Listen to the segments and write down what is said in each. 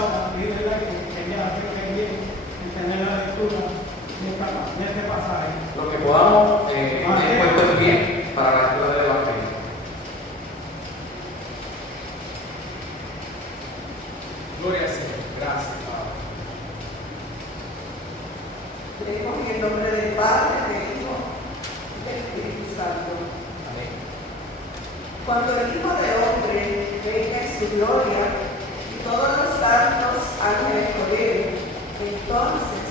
palabra, y de la que quería hacer bien, entender la lectura de este pasaje. Lo que podamos puesto en pie para la lectura del Evangelio. Gloria al Señor. Gracias, Padre. Leemos en el nombre del Padre, del Hijo y del Espíritu Santo. Amén. Cuando el Hijo del Hombre venga en su gloria y todos los santos ángeles con él, entonces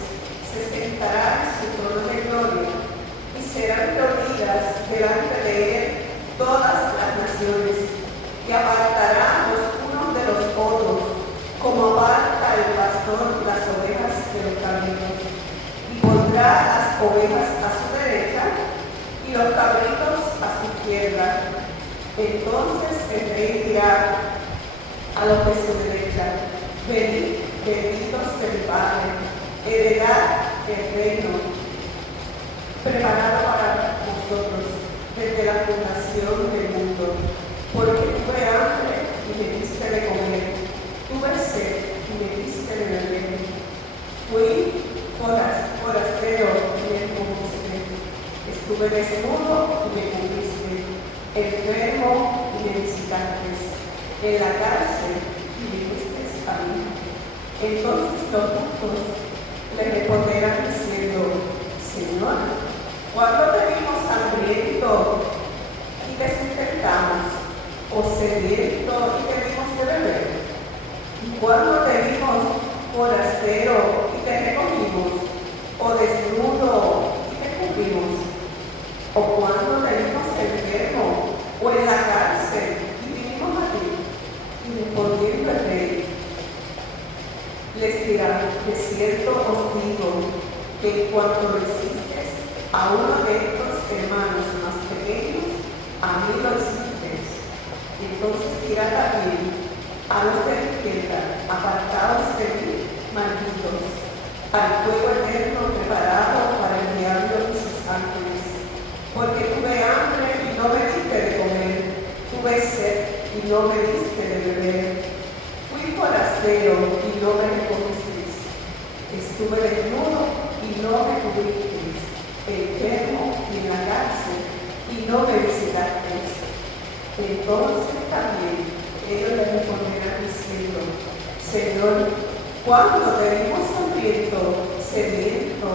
se sentará en su trono de gloria y serán reunidas delante de él todas las naciones, y apartará los unos de los otros, como aparta el pastor las ovejas de los cabritos, y pondrá las ovejas a su derecha y los cabritos a su izquierda. Entonces el rey dirá a los de su derecha: venid, benditos de mi Padre, heredad el reino preparado para vosotros desde la fundación del mundo. Porque tuve hambre y me diste de comer, tuve sed y me diste de beber, fui forastero y me comiste, estuve desnudo y me cubriste, enfermo y me visitaste, en la cárcel y vinisteis a mí. Entonces los justos le responderán diciendo: Señor, ¿cuándo te vimos hambriento y te sustentamos, o sediento y te dimos de beber? ¿Y cuándo te vimos forastero y te recogimos, o desnudo y te cubrimos? ¿O cuándo te vimos enfermo o en la cárcel y vinimos a ti? Y respondiendo el rey les dirá: de cierto os digo que en cuanto lo hiciste a uno de estos hermanos más pequeños, a mí lo hiciste. Entonces dirá también a los de la izquierda: apartaos de mí, malditos, al fuego eterno preparado para el diablo y sus ángeles. Porque tuve hambre y no me diste de comer, tuve sed y no me diste de beber, fui forastero y no me recogisteis, estuve desnudo y no me cubristeis, enfermo y en la cárcel y no me visitasteis. Entonces también ellos le responderán diciendo: Señor, ¿cuándo te vimos hambriento, sediento,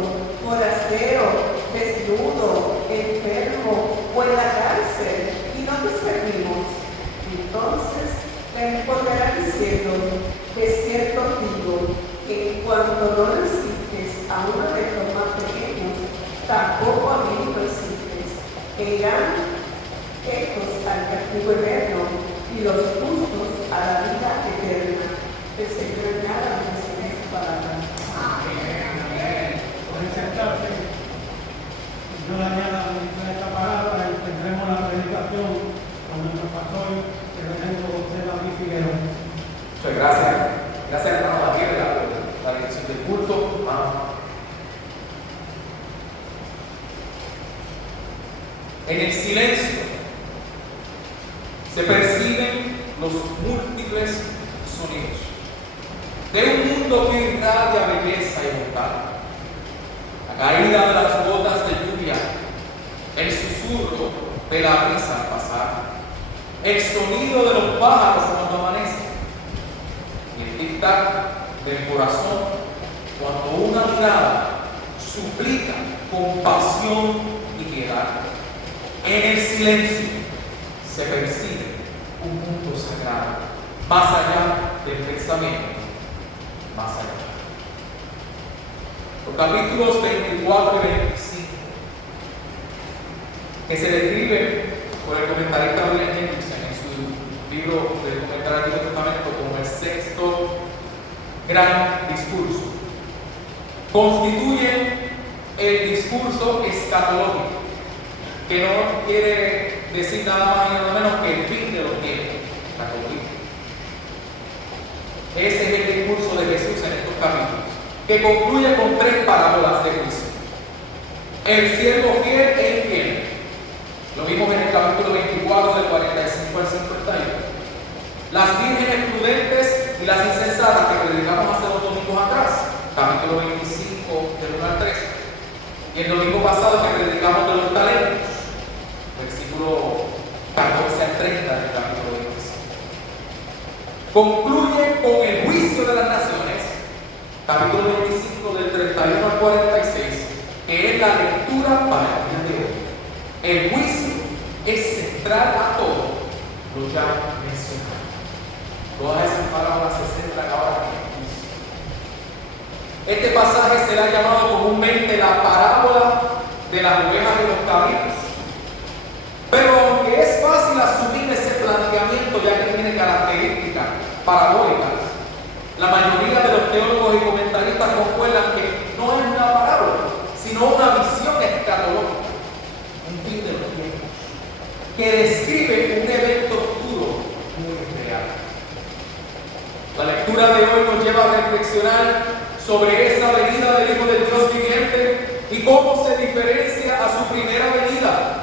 forastero, desnudo, enfermo o en la cárcel y no te servimos? Entonces le responderán diciendo: de cierto os digo que en cuanto no lo hiciste a uno de los más pequeños, tampoco a mí lo hiciste. E irán estos al castigo eterno y los justos a la vida eterna. El Señor añada a esta palabra. Amén. Pueden sentarse. Yo le añado a esta palabra y tendremos la predicación con nuestro pastor, el reverendo José David Figueroa. Muchas gracias. Gracias, hermano Daniel, por la dirección del culto. En el silencio se perciben los múltiples sonidos de un mundo que irradia belleza y bondad. La caída de las gotas de lluvia, el susurro de la brisa al pasar, el sonido de los pájaros cuando amanece y el tic-tac del corazón cuando una mirada suplica compasión y piedad. En el silencio se percibe un mundo sagrado, más allá del pensamiento, más allá. Los capítulos 24 y 25, que se describen por el comentarista William Hendrickson en su libro de comentario del Antiguo Testamento como el sexto gran discurso, constituyen el discurso escatológico, que no quiere decir nada más y nada menos que el fin de los tiempos, la conquista. Ese es el discurso de Jesús en estos capítulos, que concluye con 3 parábolas de juicio: el siervo fiel e infiel. Lo vimos en el capítulo 24 del 45 al 51. Las vírgenes prudentes y las insensatas, que predicaron concluye con el juicio de las naciones, capítulo 25 del 31 al 46, que es la lectura para el día de hoy. El juicio es central a todo lo ya mencionado. Todas esas parábolas se centran ahora en el juicio. Este pasaje será llamado comúnmente la parábola de las ovejas de los caminos. Pero aunque es fácil asumir ese planteamiento ya que tiene características parabólicas, la mayoría de los teólogos y comentaristas concuerdan que no es una parábola, sino una visión escatológica, un fin de los tiempos, que describe un evento futuro muy real. La lectura de hoy nos lleva a reflexionar sobre esa venida del Hijo del Dios viviente y cómo se diferencia a su primera venida.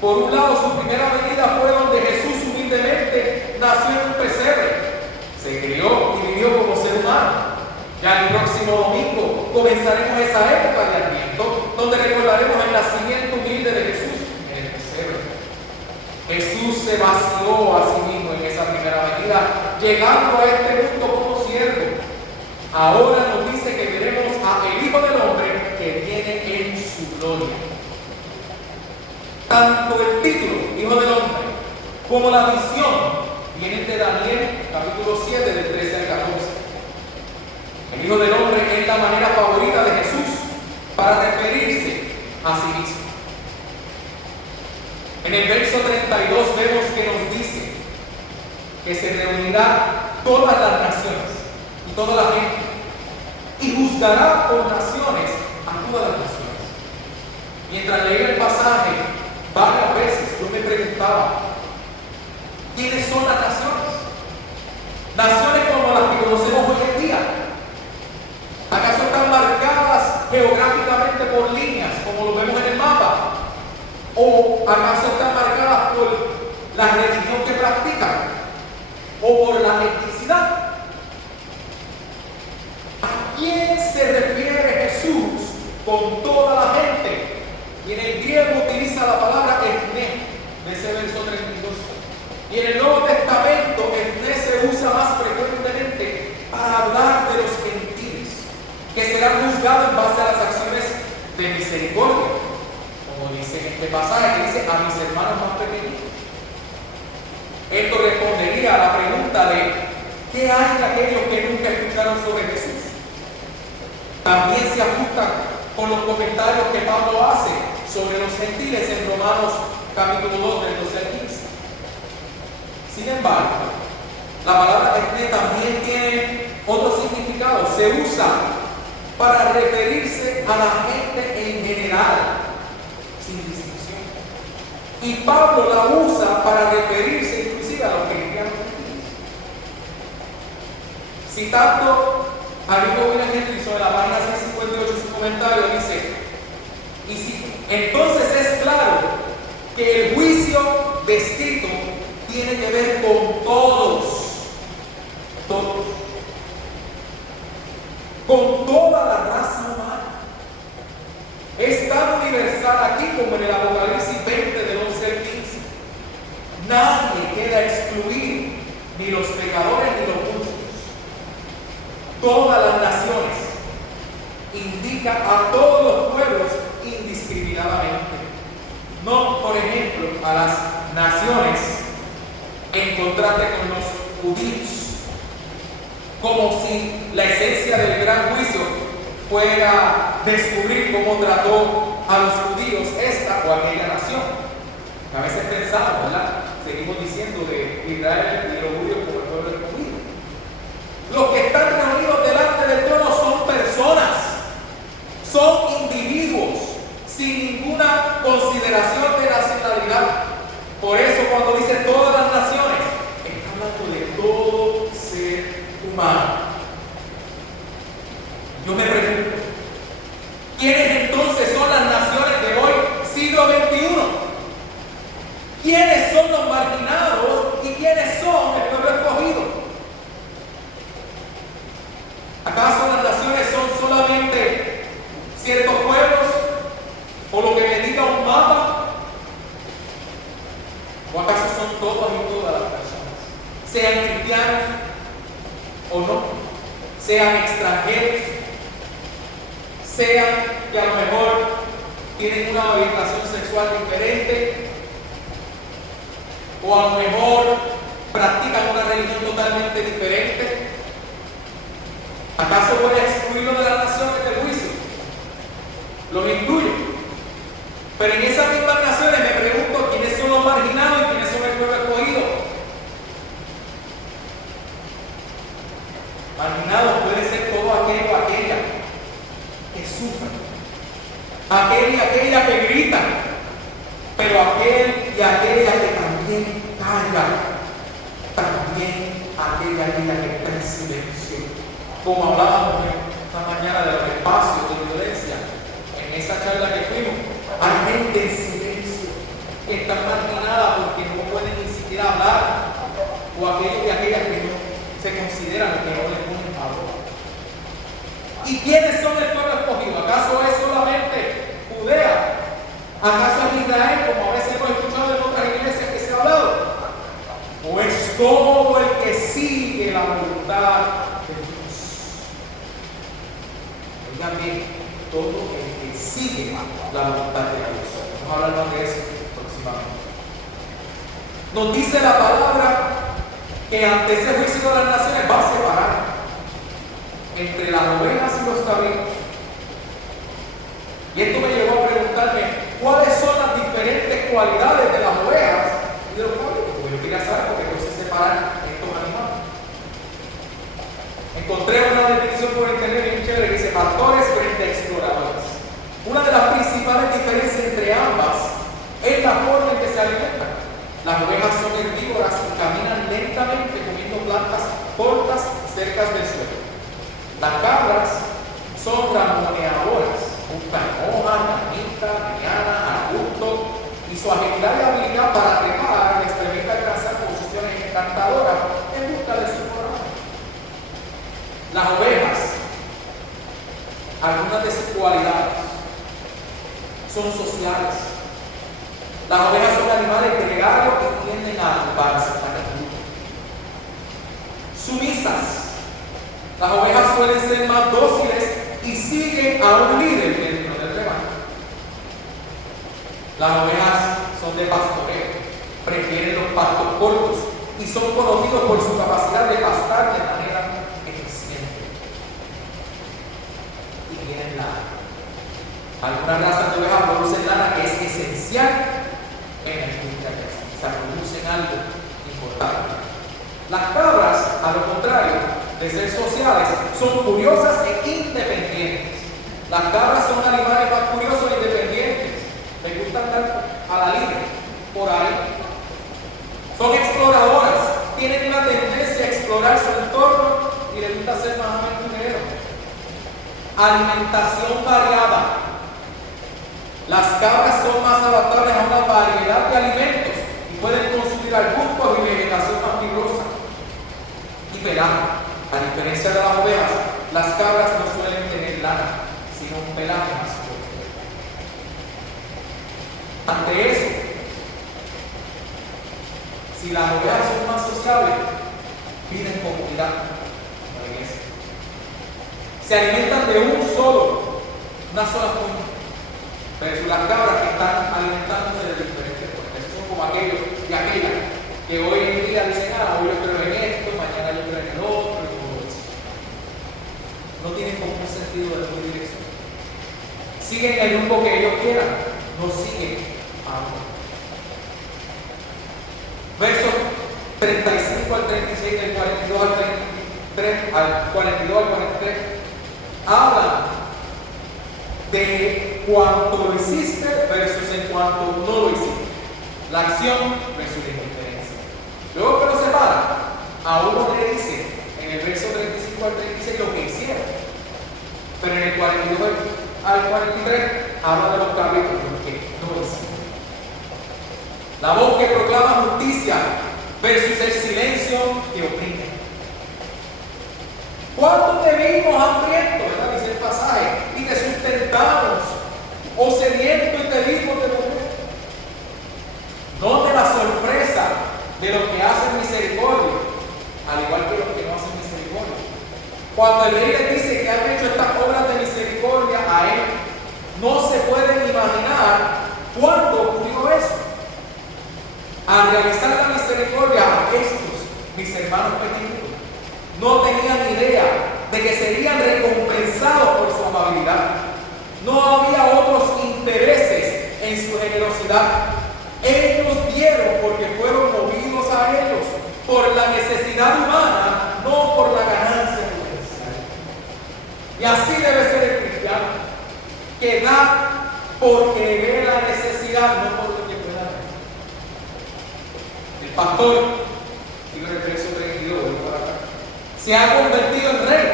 Por un lado, su primera venida fue donde Jesús humildemente nació en un pesebre, se crió y vivió como ser humano. Ya el próximo domingo comenzaremos esa época de Adviento, donde recordaremos el nacimiento humilde de Jesús en el pesebre. Jesús se vació a sí mismo en esa primera venida, llegando a este mundo como siervo. Ahora nos dice que veremos al Hijo del Hombre que viene en su gloria. Tanto el título, Hijo del Hombre, como la visión vienen de Daniel, capítulo 7, del 13 al 14. El Hijo del Hombre es la manera favorita de Jesús para referirse a sí mismo. En el verso 32 vemos que nos dice que se reunirá todas las naciones y toda la gente y juzgará por naciones a todas las naciones. Mientras leía el pasaje, varias veces yo me preguntaba, ¿quiénes son las naciones? Naciones como las que conocemos hoy en día. ¿Acaso están marcadas geográficamente por líneas, como lo vemos en el mapa? ¿O acaso están marcadas por la religión que practican? ¿O por la etnicidad? ¿A quién se refiere Jesús con toda la gente? Y en el griego utiliza la palabra etné, de ese verso 32. Y en el Nuevo Testamento, etné se usa más frecuentemente para hablar de los gentiles, que serán juzgados en base a las acciones de misericordia, como dice en este pasaje, que dice a mis hermanos más pequeños. Esto respondería a la pregunta de ¿qué hay de aquellos que nunca escucharon sobre Jesús? También se ajusta con los comentarios que Pablo hace sobre los gentiles en Romanos capítulo 2 del 12 al 15. Sin embargo, la palabra etné también tiene otro significado. Se usa para referirse a la gente en general, sin distinción. Y Pablo la usa para referirse inclusive a los cristianos gentiles. Citando a Luis William Henry sobre la página 658 en su comentario, dice: y si entonces es claro que el juicio descrito tiene que ver con todos, con toda la raza humana. Es tan universal aquí como en el Apocalipsis 20 del 11 al 15. Nadie queda excluido, ni los pecadores ni los justos. Todas las naciones, indica a todos los pueblos indiscriminadamente. No, por ejemplo, a las naciones en contraste con los judíos, como si la esencia del gran juicio fuera descubrir cómo trató a los judíos esta o aquella nación. A veces pensamos, ¿verdad? Seguimos diciendo de Israel y los judíos como el pueblo escogido. Los que están reunidos delante del trono son personas, son individuos, sin ninguna consideración de nacionalidad. Por eso cuando dice todas las naciones, está hablando de todo ser humano. Yo me pregunto, ¿quiénes entonces son las naciones de hoy, siglo XXI? ¿Quiénes son los marginados y quiénes son el pueblo escogido? ¿Acaso las naciones son solamente ciertos pueblos o lo que me diga un mapa? ¿O acaso son todas y todas las personas? Sean cristianos, o no, sean extranjeros, sean que a lo mejor tienen una orientación sexual diferente, o a lo mejor practican una religión totalmente diferente. ¿Acaso voy a excluirlo de las naciones del juicio? Los incluyo. Pero en esas mismas naciones me pregunto quiénes son los marginados y quiénes son el pueblo escogido. Marginados puede ser todo aquel o aquella que sufre, aquel y aquella que grita, pero aquel y aquella que también calla, también aquel y aquella que está en silencio. Como hablábamos esta mañana de los espacios de violencia, en esa charla que fuimos, hay gente en silencio que está marginada porque no pueden ni siquiera hablar, o aquellos y aquellas que no se consideran que no les ponen valor. ¿Y quiénes son el pueblo escogido? ¿Acaso es solamente Judea? ¿Acaso es Israel, como a veces hemos escuchado en otras iglesias que se ha hablado? ¿O es todo el que sigue la voluntad de Dios? Oigan bien, todo el que sigue la voluntad de Dios. Vamos a hablar más de eso próximamente. Nos dice la palabra que ante ese juicio de las naciones va a separar entre las ovejas y los cabritos. Y esto me llevó a preguntarme cuáles son las diferentes cualidades de las ovejas y de los cabritos. Porque yo quería saber por qué no se separan estos animales. Encontré una definición por internet bien chévere que dice pastores frente a exploradores. Una de las principales diferencias entre ambas es la forma en que se alimentan. Las ovejas son herbívoras y caminan lentamente comiendo plantas cortas cerca del suelo. Las cabras son ramoneadoras, buscan hojas, ramitas, lianas, arbustos, y su agilidad y habilidad para trepar les permite alcanzar posiciones encantadoras en busca de su forma. Las ovejas, algunas de sus cualidades son sociales. Las ovejas son animales gregarios que tienden a agruparse, a reclutar. Sumisas. Las ovejas suelen ser más dóciles y siguen a un líder dentro del rebaño. Las ovejas son de pastoreo, prefieren los pastos cortos y son conocidos por su capacidad de pastar de manera eficiente. Y tienen lana. Algunas razas de ovejas producen lana que es esencial en la industria textil. O sea, producen algo importante. Las cabras, a lo contrario de ser sociales, son curiosas e independientes. Las cabras son animales más curiosos e independientes. Les gusta andar a la libre, por ahí. Son exploradoras, tienen una tendencia a explorar su entorno y les gusta ser más aventureros. Alimentación variada. Las cabras son más adaptables a una variedad de alimentos y pueden consumir arbustos y vegetación más fibrosa y pelaje. A diferencia de las ovejas, las cabras no suelen tener lana, sino un pelaje más fuerte. Ante eso, si las ovejas son más sociables, viven comunidad en la iglesia. Se alimentan de una sola fuente. Pero las cabras que están alimentándose de diferentes fuentes, son como aquellos y aquellas que hoy en día dicen, hoy yo creo en esto, mañana yo creo en el otro, y todo eso. No tienen como un sentido de doble dirección. Siguen el rumbo que ellos quieran, no siguen a uno. Versos 35 al 36, del 42 al 33, al 42 al 43, hablan de cuánto lo hiciste versus en cuanto no lo hiciste. La acción versus la indiferencia. Luego que lo separa, a uno le dice en el verso 35 al 36 lo que hicieron. Pero en el 42 al 43 habla de los cabritos, lo que no hicieron. La voz que proclama justicia versus el silencio que oprime. ¿Cuándo te vimos hambriento? ¿Verdad? Dice el pasaje. Y te sustentamos. O sediento y te dimos de comer. Note la sorpresa de los que hacen misericordia, al igual que los que no hacen misericordia. Cuando el rey les dice que han hecho estas obras de misericordia a él, no se pueden imaginar cuándo ocurrió eso. Al realizar la misericordia a estos, mis hermanos pequeños, no tenían idea de que serían recompensados por su amabilidad. No había otros intereses en su generosidad. Ellos dieron porque fueron movidos a ellos por la necesidad humana, no por la ganancia universal. Y así debe ser el cristiano, que da porque ve la necesidad, no por lo que pueda ver. El pastor, digo en el verso 32, se ha convertido en rey.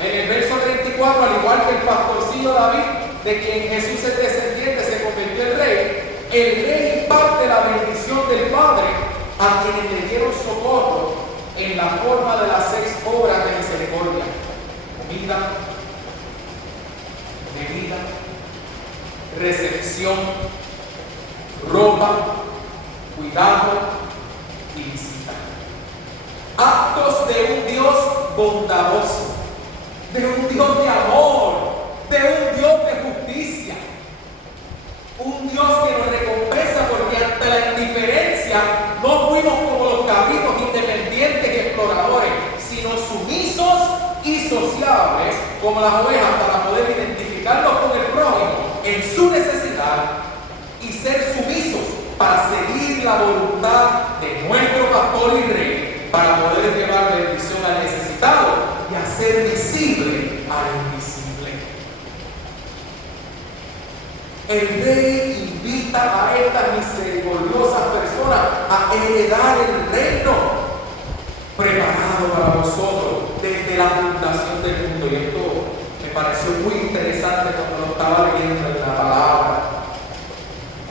En el verso 34, al igual que el pastorcillo David, de quien Jesús es descendiente, se convirtió en rey. El rey imparte la bendición del Padre a quienes le dieron socorro en la forma de las 6 obras de misericordia: comida, bebida, recepción, ropa, cuidado y visita. Actos de un Dios bondadoso, de un Dios de amor, de un Dios de justicia. Un Dios que nos recompensa porque ante la indiferencia no fuimos como los cabritos independientes y exploradores, sino sumisos y sociables como las ovejas para poder identificarnos con el prójimo en su necesidad y ser sumisos para seguir la voluntad de nuestro pastor y rey, para poder llevar bendición al necesitado y hacer visible al invisible. El rey invita a estas misericordiosas personas a heredar el reino preparado para vosotros desde la fundación del mundo. Y esto me pareció muy interesante cuando lo estaba leyendo en la palabra.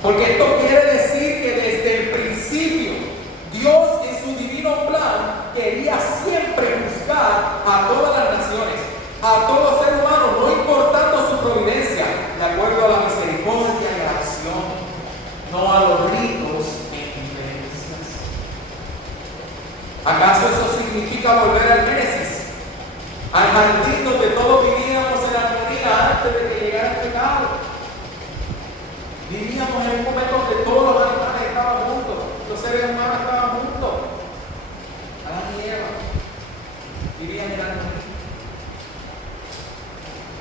Porque esto quiere decir que desde el principio Dios en su divino plan quería siempre juzgar a todas las naciones, a todo ser humano, no importando su providencia, de acuerdo a la misericordia y la acción, no a los ritos e indiferencias. ¿Acaso eso significa volver al Génesis? Al jardín donde todos vivíamos en armonía antes de que llegara el pecado. Vivíamos en un momento donde todos los animales estaban juntos, los seres humanos estaban juntos. Adán y Eva vivían en armonía.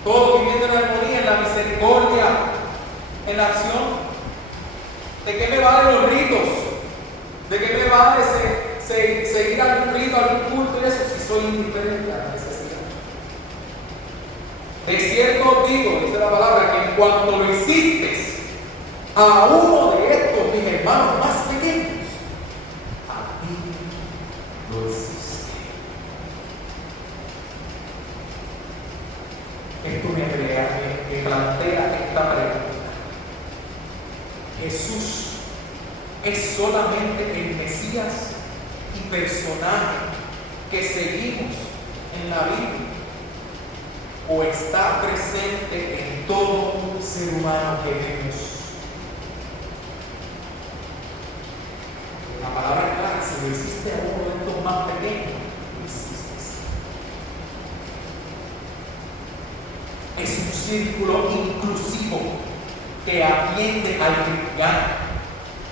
Todos viviendo en armonía, en la misericordia, en la acción. ¿De qué me valen los ritos? ¿De qué me vale seguir algún rito, algún culto y eso si soy indiferente a la necesidad? De cierto os digo, dice la palabra, que en cuanto lo hiciste a uno de estos mis hermanos más pequeños, a ti lo hiciste. Esto me plantea esta pregunta. ¿Jesús es solamente el Mesías y personaje que seguimos en la Biblia? ¿O está presente en todo ser humano que vemos? La palabra es clara: si lo hiciste a uno de estos más pequeños, lo hiciste. Es un círculo inclusivo que atiende al cristiano,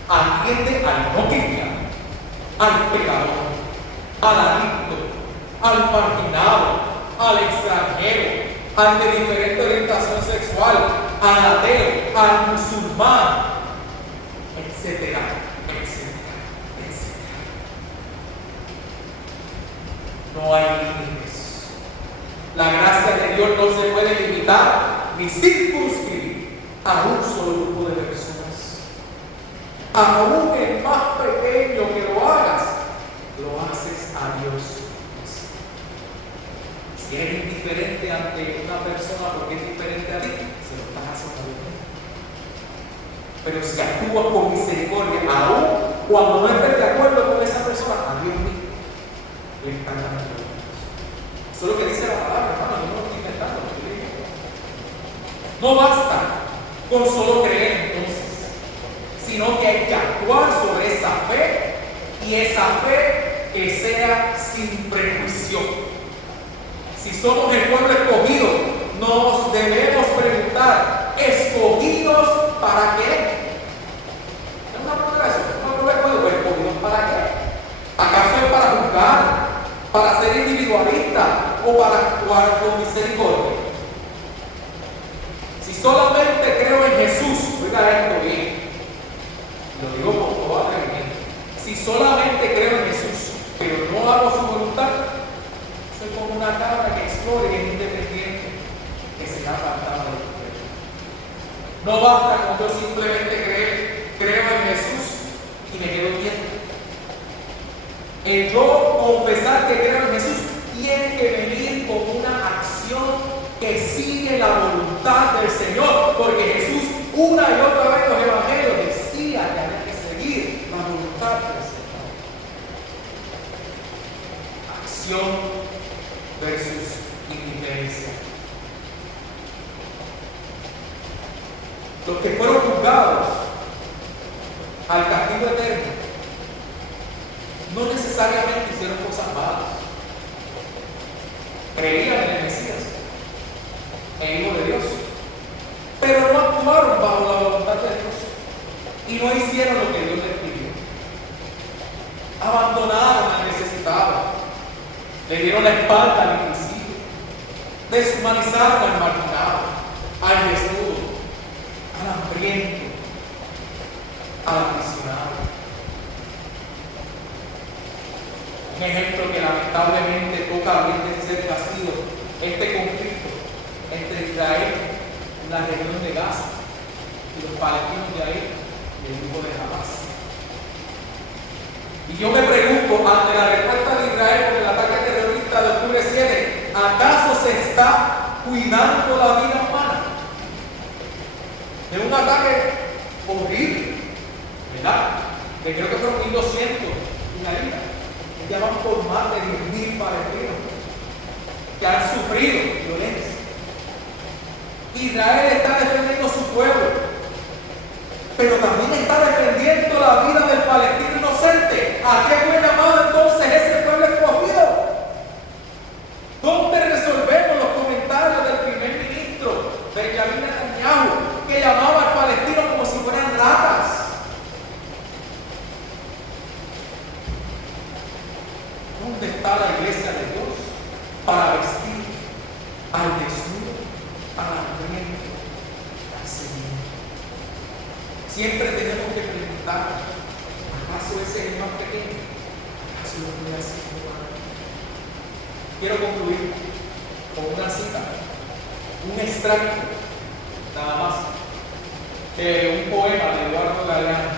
atiende al no cristiano, al pecador, al adicto, al marginado, al extranjero, al de diferente orientación sexual, al ateo, al musulmán, etcétera, etcétera, etcétera. No hay límites. La gracia de Dios no se puede limitar ni circunscribir a un solo grupo de personas. Aún el más pequeño que lo hagas, lo haces a Dios. Si eres indiferente ante una persona porque es diferente a ti, se lo estás haciendo a Dios. Pero si actúas con misericordia, aún cuando no estés de acuerdo con esa persona, a Dios mismo le estás dando. Eso es lo que dice la palabra, hermano. Yo no lo estoy inventando, lo estoy leyendo. No basta con solo creer entonces, sino que hay que actuar sobre esa fe, y esa fe que sea sin prejuicio, Si somos el pueblo escogido, nos debemos preguntar, ¿escogidos para qué? ¿Es una pregunta de eso? ¿Es una pregunta de escogido? ¿Escogidos para qué? ¿Acaso es para juzgar? ¿Para ser individualista? ¿O para actuar con misericordia? Si solamente creo en Jesús, oiga esto bien, lo digo con todo atrevimiento. Si solamente creo en Jesús, pero no hago su voluntad, soy como una cabra que explora y es independiente, que se ha apartado de Dios. No basta con yo simplemente creo en Jesús y me quedo quieto. El yo confesar que creo en Jesús tiene que venir con una acción que sigue la voluntad del Señor, porque Jesús una y otra vez en los evangelios decía que había que seguir la voluntad del Señor. Acción versus indiferencia. Los que fueron juzgados al castigo eterno no necesariamente hicieron cosas malas. Creían en el Mesías, el Hijo de Dios, pero no actuaron bajo la voluntad de Dios y no hicieron lo que Dios les pidió. Abandonaron al necesitado, le dieron la espalda al invisible, deshumanizaron al marginado, al desnudo, al hambriento, al aprisionado. Un ejemplo que lamentablemente toca bien de ser castigo, este conflicto entre Israel y la región de Gaza y los palestinos de ahí y el grupo de Hamas. Y yo me pregunto, ante la respuesta de Israel por el ataque terrorista de octubre 7, ¿acaso se está cuidando la vida humana? De un ataque horrible, ¿verdad? Que creo que fueron 1.200 en la isla. Ya van por más de 10.000 palestinos que han sufrido violencia. Israel está defendiendo su pueblo, pero también está defendiendo la vida del palestino inocente. ¿A qué fue llamado entonces ese pueblo escogido? ¿Dónde resolvemos los comentarios del primer ministro Benjamin Netanyahu, que llamaba al palestino como si fueran ratas? ¿Dónde está la iglesia de Dios para vestir al desnudo, al hambriento, al sediento? Siempre tenemos que preguntarnos, ¿acaso ese es el más pequeño? ¿Acaso lo puede hacer igual? Quiero concluir con una cita, un extracto, nada más, de un poema de Eduardo Galeano,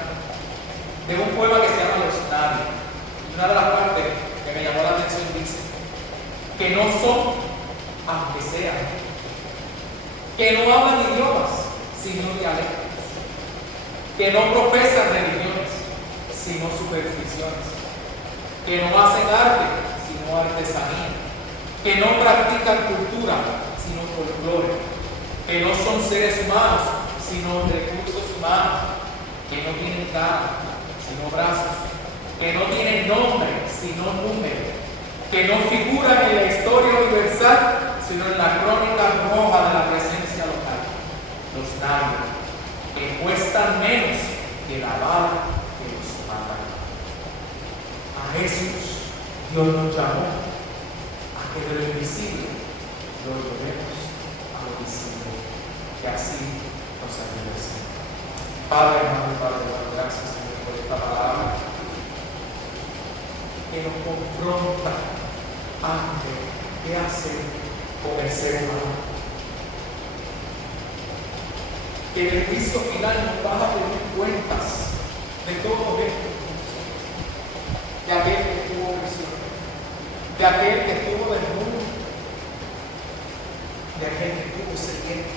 de un poema que se llama Los Nadie. Y una de las partes que me llamó la atención dice que no son, aunque sean, que no hablan idiomas, sino dialectos, que no profesan religiones, sino supersticiones, que no hacen arte, sino artesanía, que no practican cultura, sino folclore, que no son seres humanos, sino recursos humanos, que no tienen cara, sino brazos, que no tienen nombre, sino número, que no figuran en la historia universal, sino en la crónica roja de la presencia local. Los Nadie, que cuestan menos que la bala que los mata. A Jesús Dios nos llamó a que de lo invisible lo llevemos a lo visible, que así nos ayude el Señor. Padre, hermano, Padre, gracias, Señor, por esta palabra que nos confronta ante qué hacer con el ser humano. Que en el juicio final nos vas a pedir cuentas de todo esto, de aquel que estuvo prisionero, de aquel que estuvo desnudo, de aquel que estuvo sediento,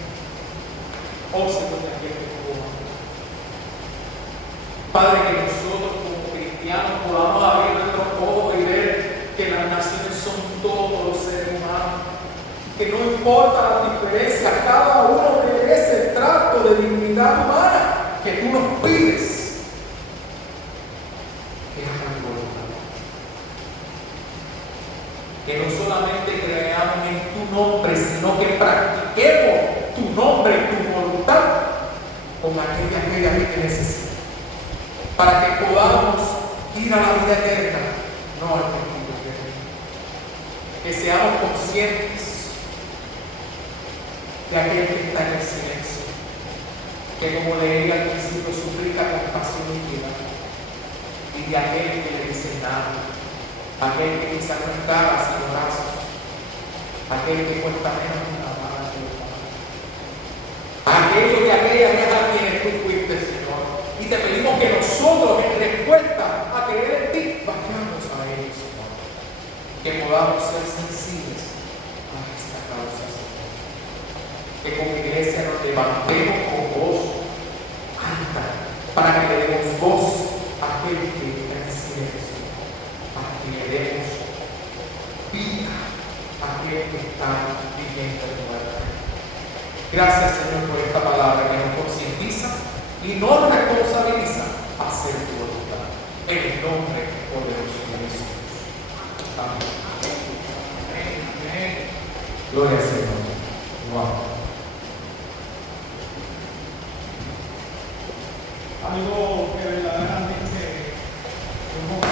o Señor, de aquel que estuvo hambre. Padre, que nosotros como cristianos podamos abrir nuestros ojos y ver que las naciones son todos los seres humanos, que no importa la diferencia, cada uno merece el trato de dignidad humana que tú nos pides. Que hagan voluntad. que no solamente creamos en tu nombre, sino que practiquemos tu nombre y tu voluntad con aquella que necesita, para que podamos ir a la vida eterna, no al castigo eterno. Que seamos conscientes de aquel que está en el silencio, que como leí al principio suplica compasión y piedad, y de aquel que le dice nada, aquel que quizás no está sin brazos, aquel que cuesta menos que una mala que lo paga, aquellos de aquellas a quienes tú fuiste, Señor, y te pedimos que nosotros en respuesta a creer en ti vayamos a ellos, Señor, que podamos ser sensibles a esta causa, Señor, que como iglesia nos levantemos con voz alta para que le demos voz a aquel que está en silencio, para que le demos vida a aquel que está viviendo en muerte. Gracias, Señor, por esta palabra que nos concientiza y nos responsabiliza a hacer tu voluntad. En el nombre poderoso de Jesús. Amén. Gloria al Señor. Wow. Algo